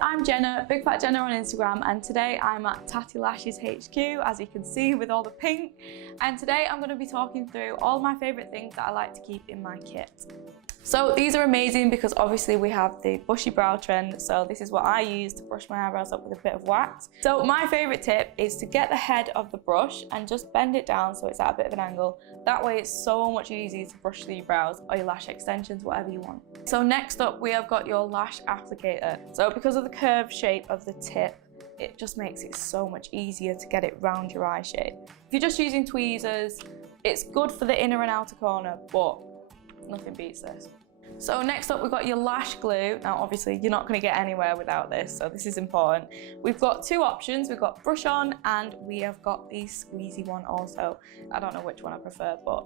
I'm Jenna, Big Fat Jenna on Instagram, and today I'm at TATTI Lashes HQ, as you can see with all the pink. And today I'm going to be talking through all my favourite things that I like to keep in my kit. So these are amazing because obviously we have the bushy brow trend, so this is what I use to brush my eyebrows up with a bit of wax. So my favourite tip is to get the head of the brush and just bend it down so it's at a bit of an angle. That way it's so much easier to brush through your brows or your lash extensions, whatever you want. So next up we have got your lash applicator. So because of the curved shape of the tip, it just makes it so much easier to get it round your eye shape. If you're just using tweezers, it's good for the inner and outer corner, but nothing beats this. So next up we've got your Lash Glue. Now obviously you're not going to get anywhere without this, so this is important. We've got two options, we've got brush on and we have got the squeezy one also. I don't know which one I prefer, but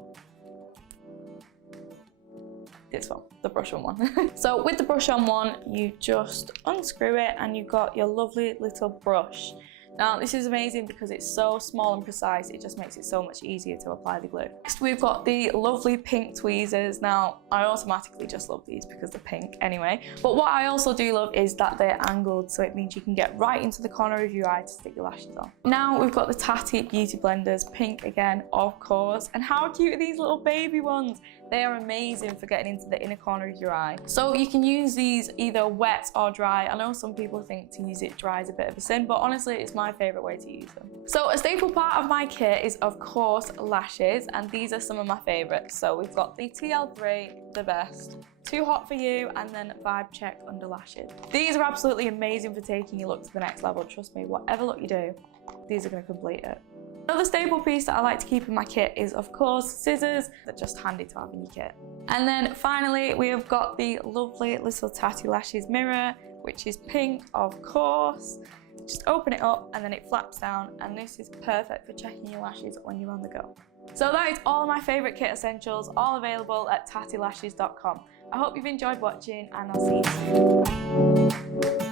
this one, the brush on one. So with the brush on one, you just unscrew it and you've got your lovely little brush. Now this is amazing because it's so small and precise, it just makes it so much easier to apply the glue. Next we've got the lovely pink tweezers. Now I automatically just love these because they're pink anyway, but what I also do love is that they're angled, so it means you can get right into the corner of your eye to stick your lashes on. Now we've got the TATTI Beauty Blenders, pink again of course, and how cute are these little baby ones? They are amazing for getting into the inner corner of your eye. So you can use these either wet or dry. I know some people think to use it dry is a bit of a sin, but honestly it's my favourite way to use them. So a staple part of my kit is of course lashes, and these are some of my favourites. So we've got the TL3, the best, Too Hot For You, and then Vibe Check under lashes. These are absolutely amazing for taking your look to the next level. Trust me, whatever look you do, these are going to complete it. Another staple piece that I like to keep in my kit is of course scissors. They're just handy to have in your kit. And then finally we have got the lovely little TATTI Lashes mirror, which is pink of course. Just open it up and then it flaps down, and this is perfect for checking your lashes when you're on the go. So that is all my favourite kit essentials, all available at tattilashes.com. I hope you've enjoyed watching and I'll see you soon.